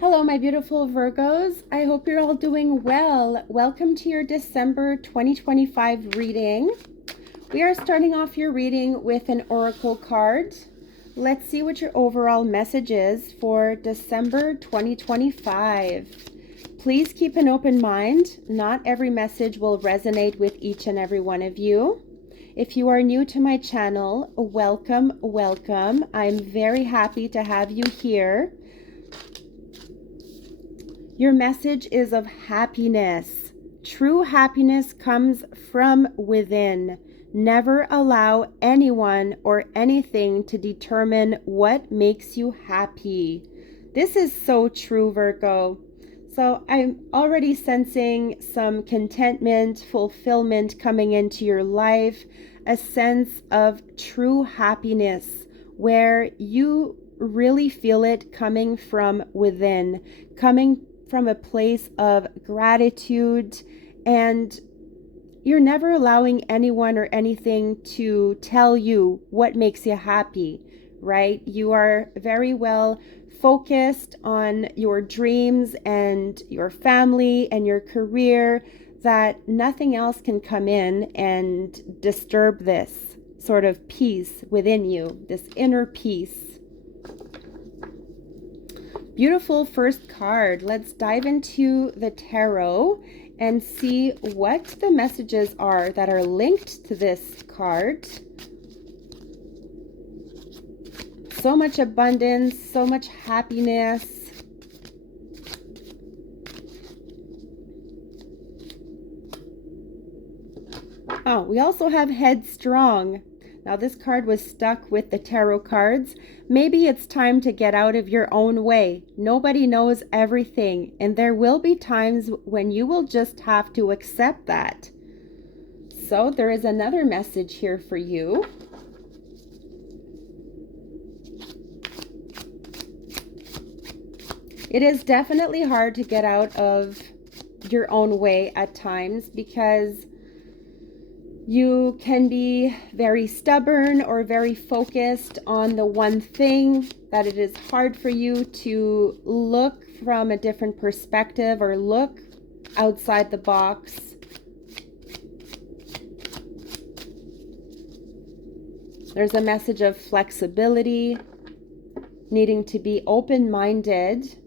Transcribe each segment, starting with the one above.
Hello, my beautiful Virgos. I hope you're all doing well. Welcome to your December 2025 reading. We are starting off your reading with an oracle card. Let's see what your overall message is for December 2025. Please keep an open mind. Not every message will resonate with each and every one of you. If you are new to my channel, welcome, welcome. I'm very happy to have you here. Your message is of happiness. True happiness comes from within. Never allow anyone or anything to determine what makes you happy. This is so true, Virgo. So I'm already sensing some contentment, fulfillment coming into your life, a sense of true happiness where you really feel it coming from within, coming from a place of gratitude, and you're never allowing anyone or anything to tell you what makes you happy, right? You are very well focused on your dreams and your family and your career, that nothing else can come in and disturb this sort of peace within you, this inner peace. Beautiful first card. Let's dive into the tarot and see what the messages are that are linked to this card. So much abundance, so much happiness. Oh, we also have headstrong. Now this card was stuck with the tarot cards. Maybe it's time to get out of your own way. Nobody knows everything, and there will be times when you will just have to accept that. So there is another message here for you. It is definitely hard to get out of your own way at times because you can be very stubborn or very focused on the one thing, that it is hard for you to look from a different perspective or look outside the box. There's a message of flexibility, needing to be open-minded,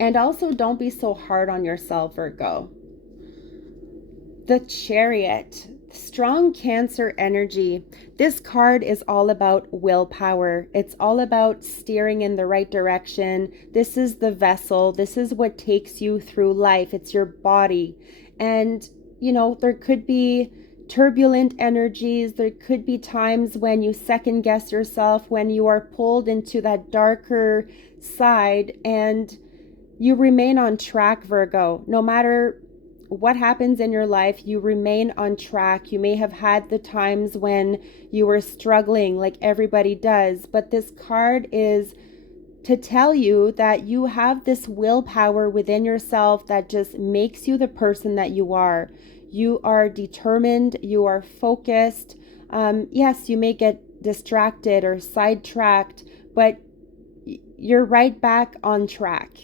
and also don't be so hard on yourself, Virgo. The Chariot, strong Cancer energy. This card is all about willpower. It's all about steering in the right direction. This is the vessel. This is what takes you through life. It's your body. And, you know, there could be turbulent energies. There could be times when you second guess yourself, when you are pulled into that darker side, and you remain on track, Virgo. No matter what happens in your life, you remain on track. You may have had the times when you were struggling like everybody does, but this card is to tell you that you have this willpower within yourself that just makes you the person that you are. You are determined, you are focused. Yes, you may get distracted or sidetracked, but you're right back on track,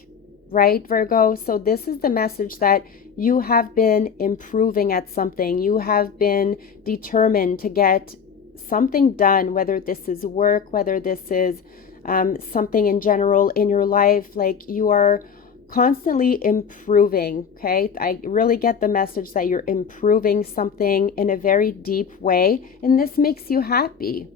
right, Virgo? So this is the message that you have been improving at something. You have been determined to get something done, whether this is work, whether this is something in general in your life. Like, you are constantly improving, okay? I really get the message that you're improving something in a very deep way, and this makes you happy.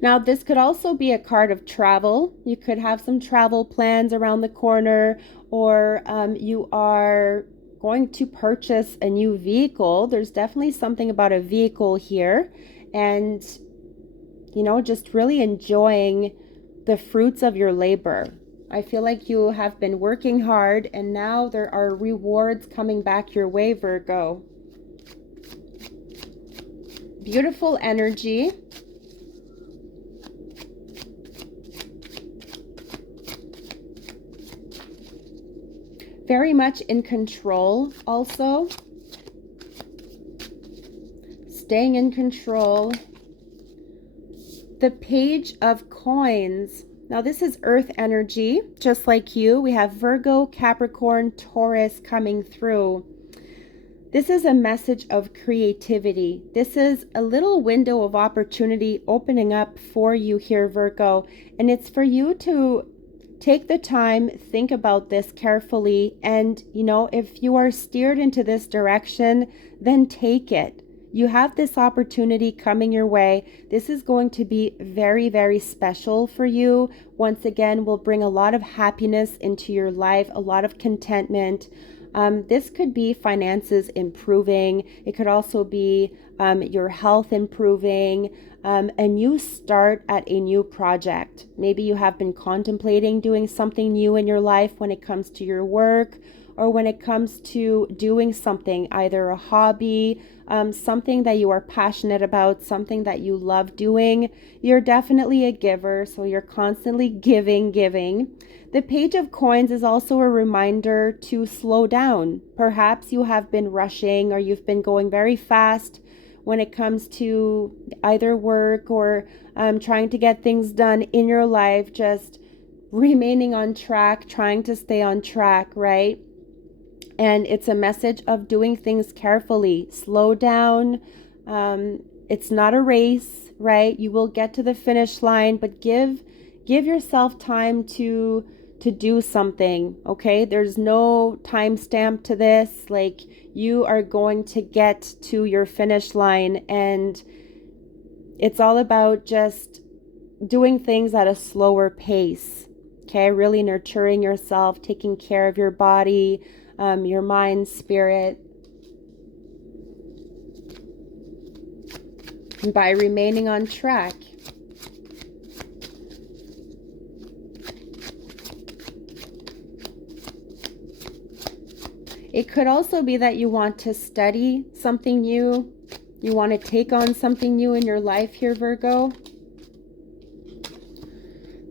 Now, this could also be a card of travel. You could have some travel plans around the corner, or you are going to purchase a new vehicle. There's definitely something about a vehicle here, and, you know, just really enjoying the fruits of your labor. I feel like you have been working hard, and now there are rewards coming back your way, Virgo. Beautiful energy. Very much in control also. Staying in control. The Page of Coins. Now, this is earth energy, just like you. We have Virgo, Capricorn, Taurus coming through. This is a message of creativity. This is a little window of opportunity opening up for you here, Virgo. And it's for you to take the time, think about this carefully. And, if you are steered into this direction, then take it. You have this opportunity coming your way. This is going to be very, very special for you. Once again, will bring a lot of happiness into your life, a lot of contentment. This could be finances improving. It could also be your health improving, a new start at a new project. Maybe you have been contemplating doing something new in your life when it comes to your work, or when it comes to doing something, either a hobby, something that you are passionate about, something that you love doing. You're definitely a giver, so you're constantly giving. The Page of Coins is also a reminder to slow down. Perhaps you have been rushing, or you've been going very fast when it comes to either work or trying to get things done in your life, just remaining on track, trying to stay on track, right? And it's a message of doing things carefully. Slow down. It's not a race, right? You will get to the finish line, but give yourself time to do something, okay? There's no time stamp to this. Like, you are going to get to your finish line, and it's all about just doing things at a slower pace, okay? Really nurturing yourself, taking care of your body, your mind, spirit, and by remaining on track. It could also be that you want to study something new. You want to take on something new in your life here, Virgo.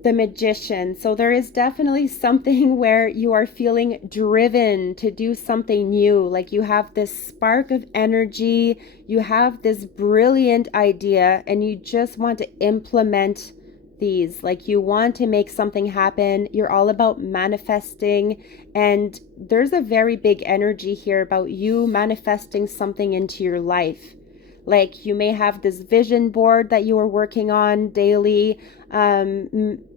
The Magician. So there is definitely something where you are feeling driven to do something new. Like, you have this spark of energy, you have this brilliant idea, and you just want to implement these. Like, you want to make something happen. You're all about manifesting, and there's a very big energy here about you manifesting something into your life. Like, you may have this vision board that you are working on daily,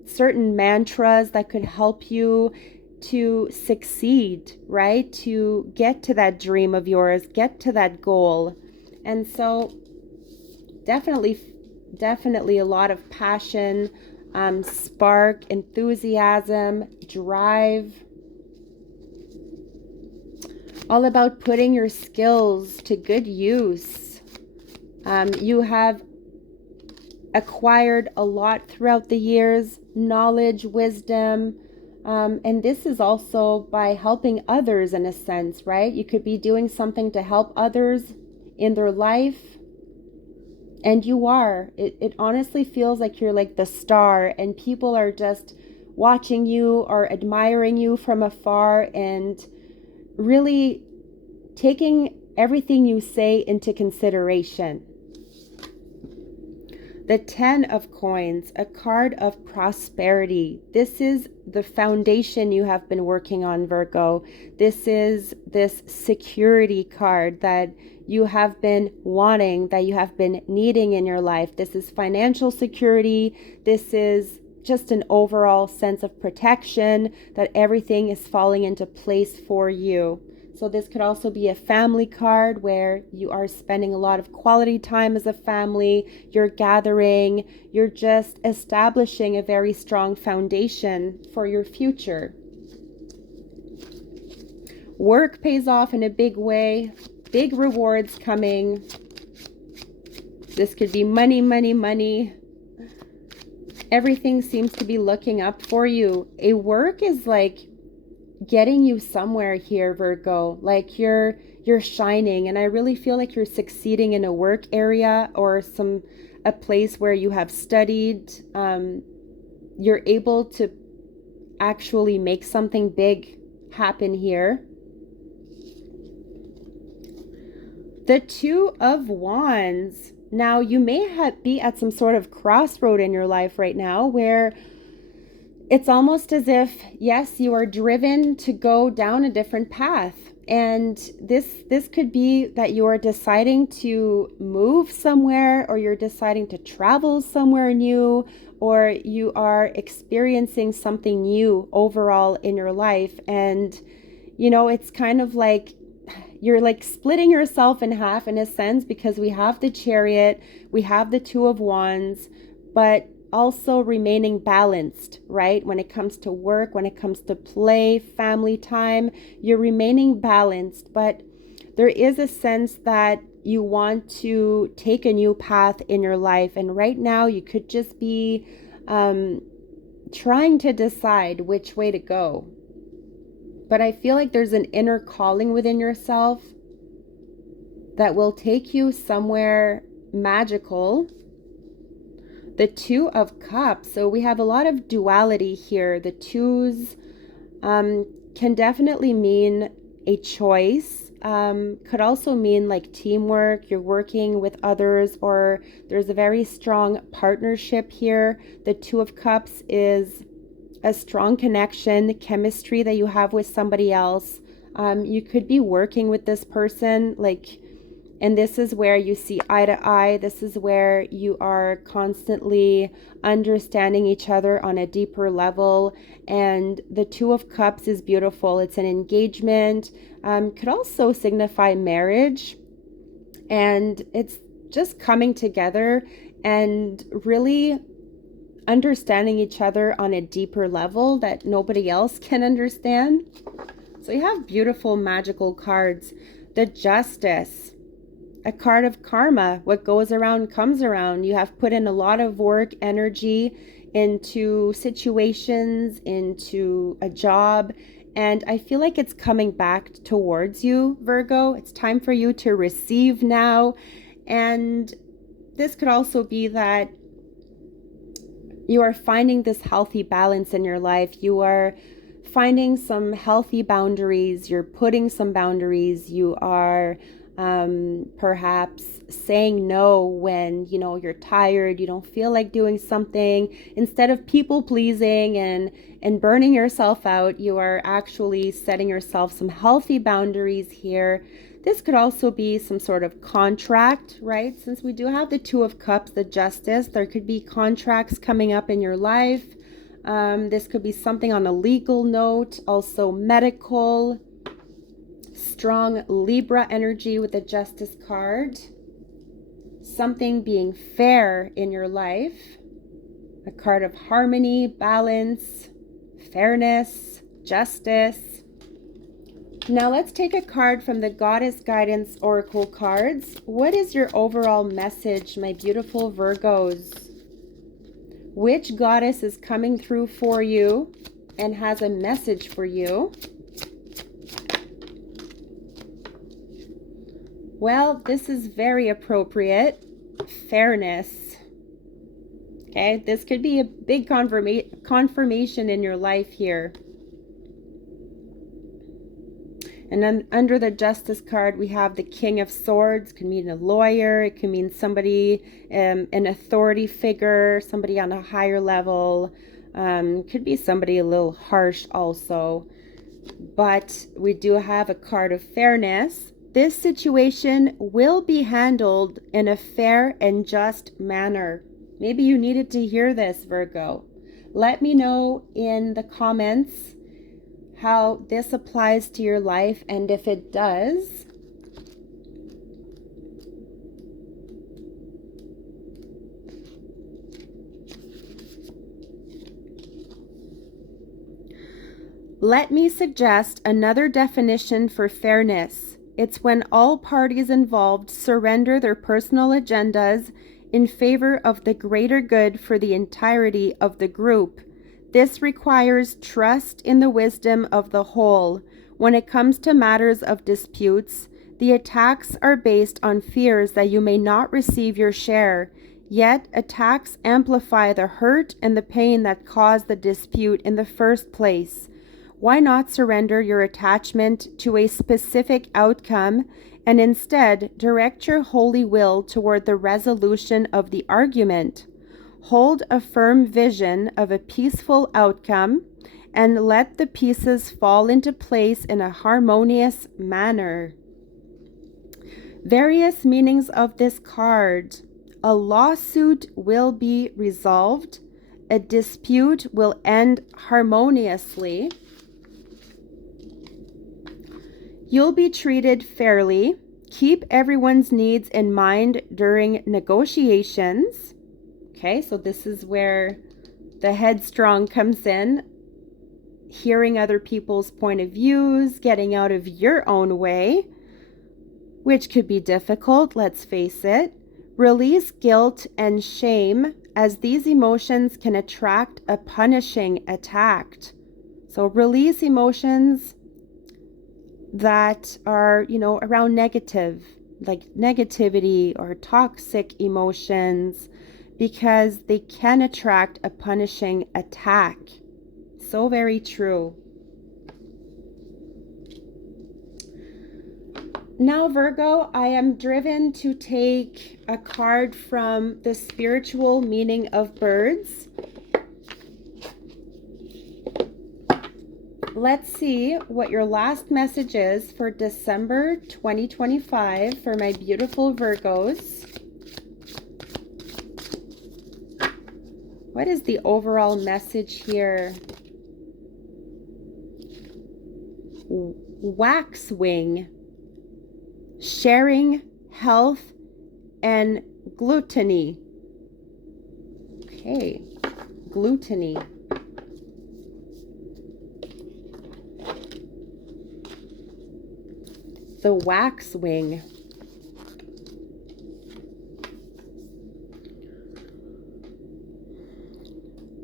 certain mantras that could help you to succeed, right? To get to that dream of yours, get to that goal. And so definitely a lot of passion, spark, enthusiasm, drive. All about putting your skills to good use. You have acquired a lot throughout the years, knowledge, wisdom, and this is also by helping others in a sense, right? You could be doing something to help others in their life, and you are. It honestly feels like you're like the star, and people are just watching you or admiring you from afar and really taking everything you say into consideration. The 10 of Coins, a card of prosperity. This is the foundation you have been working on, Virgo. This is this security card that you have been wanting, that you have been needing in your life. This is financial security. This is just an overall sense of protection, that everything is falling into place for you. So this could also be a family card where you are spending a lot of quality time as a family. You're gathering, you're just establishing a very strong foundation for your future. Work pays off in a big way. Big rewards coming. This could be money, money, money. Everything seems to be looking up for you. A work is like getting you somewhere here, Virgo. Like, you're shining, and I really feel like you're succeeding in a work area or a place where you have studied. You're able to actually make something big happen here. The 2 of Wands. Now, you may be at some sort of crossroad in your life right now where It's almost as if, yes, you are driven to go down a different path. And this could be that you are deciding to move somewhere, or you're deciding to travel somewhere new, or you are experiencing something new overall in your life. And it's kind of like you're like splitting yourself in half in a sense, because we have the Chariot, we have the Two of Wands, but also remaining balanced, right? When it comes to work, when it comes to play, family time, you're remaining balanced, but there is a sense that you want to take a new path in your life. And right now, you could just be trying to decide which way to go. But I feel like there's an inner calling within yourself that will take you somewhere magical. The Two of Cups. So we have a lot of duality here. The twos can definitely mean a choice. Could also mean like teamwork. You're working with others, or there's a very strong partnership here. The Two of Cups is a strong connection, chemistry that you have with somebody else. You could be working with this person, and this is where you see eye to eye. This is where you are constantly understanding each other on a deeper level. And the Two of Cups is beautiful. It's an engagement, could also signify marriage. And it's just coming together and really understanding each other on a deeper level that nobody else can understand. So you have beautiful magical cards. The Justice, a card of karma. What goes around comes around. You have put in a lot of work, energy into situations, into a job, and I feel like it's coming back towards you, Virgo. It's time for you to receive now. And this could also be that you are finding this healthy balance in your life. You are finding some healthy boundaries. You're putting some boundaries. You are perhaps saying no when you're tired, you don't feel like doing something. Instead of people pleasing and burning yourself out, you are actually setting yourself some healthy boundaries here. This could also be some sort of contract, right? Since we do have the Two of Cups, the Justice, there could be contracts coming up in your life. This could be something on a legal note, also medical. Strong Libra energy with the Justice card. Something being fair in your life. A card of harmony, balance, fairness, justice. Now let's take a card from the Goddess Guidance Oracle cards. What is your overall message, my beautiful Virgos? Which goddess is coming through for you and has a message for you? Well, this is very appropriate. Fairness. Okay, this could be a big confirmation in your life here. And then under the Justice card, we have the King of Swords. It could mean a lawyer. It could mean somebody, an authority figure, somebody on a higher level. Could be somebody a little harsh also. But we do have a card of fairness. This situation will be handled in a fair and just manner. Maybe you needed to hear this, Virgo. Let me know in the comments how this applies to your life, and if it does, let me suggest another definition for fairness. It's when all parties involved surrender their personal agendas in favor of the greater good for the entirety of the group. This requires trust in the wisdom of the whole. When it comes to matters of disputes, the attacks are based on fears that you may not receive your share. Yet, attacks amplify the hurt and the pain that caused the dispute in the first place. Why not surrender your attachment to a specific outcome and instead direct your holy will toward the resolution of the argument? Hold a firm vision of a peaceful outcome and let the pieces fall into place in a harmonious manner. Various meanings of this card. A lawsuit will be resolved. A dispute will end harmoniously. You'll be treated fairly. Keep everyone's needs in mind during negotiations. Okay, so this is where the headstrong comes in. Hearing other people's point of views, getting out of your own way, which could be difficult, let's face it. Release guilt and shame, as these emotions can attract a punishing attack. So release emotions that are, around negative, like negativity or toxic emotions, because they can attract a punishing attack. So very true. Now, Virgo, I am driven to take a card from the spiritual meaning of birds. Let's see what your last message is for December 2025 for my beautiful Virgos. What is the overall message here? Waxwing. Sharing, health, and gluttony. Okay, gluttony. The waxwing.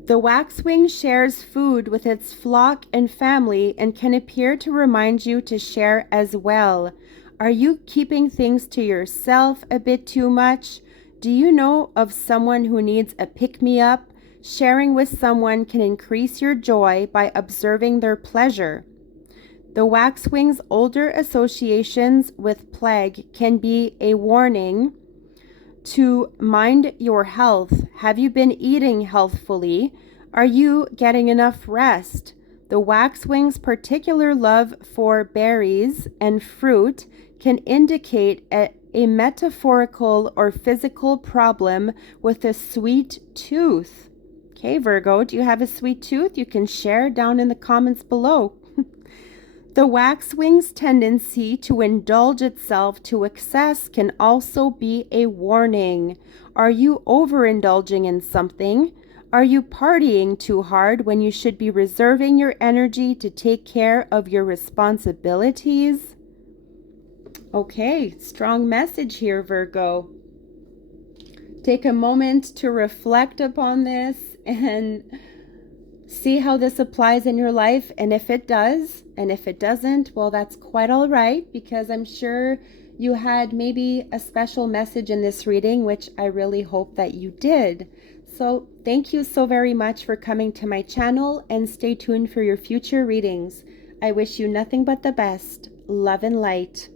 The waxwing shares food with its flock and family and can appear to remind you to share as well. Are you keeping things to yourself a bit too much? Do you know of someone who needs a pick-me-up? Sharing with someone can increase your joy by observing their pleasure. The waxwing's older associations with plague can be a warning to mind your health. Have you been eating healthfully? Are you getting enough rest? The waxwing's particular love for berries and fruit can indicate a metaphorical or physical problem with a sweet tooth. Okay, Virgo, do you have a sweet tooth? You can share down in the comments below. The waxwing's tendency to indulge itself to excess can also be a warning. Are you overindulging in something? Are you partying too hard when you should be reserving your energy to take care of your responsibilities? Okay, strong message here, Virgo. Take a moment to reflect upon this and see how this applies in your life, and if it does, and if it doesn't, well, that's quite all right, because I'm sure you had maybe a special message in this reading, which I really hope that you did. So thank you so very much for coming to my channel, and stay tuned for your future readings. I wish you nothing but the best. Love and light.